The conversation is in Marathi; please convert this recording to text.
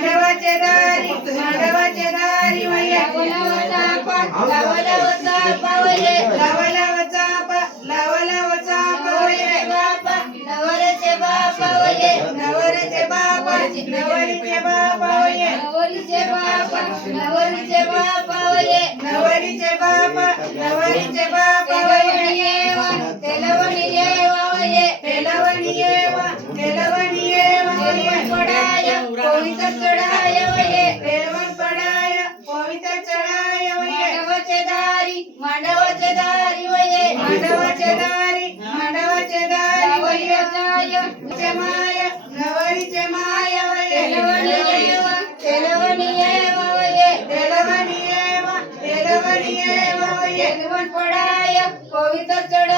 मांडवाचे दारी वये लावला चापा वये लावला वये नवरीचे बाप वये नवरीचे बाप वये नवरीचे बाप वये तेलवणी पडाय पवित्र चढाय वये तेलवण पडाय पवित्र चढाय वये मांडवाचे दारी वये मांडवाचे दारी वये माय नवरीचे माय वये तेलवणी वये तेलवण पडाय पवित्र चढाय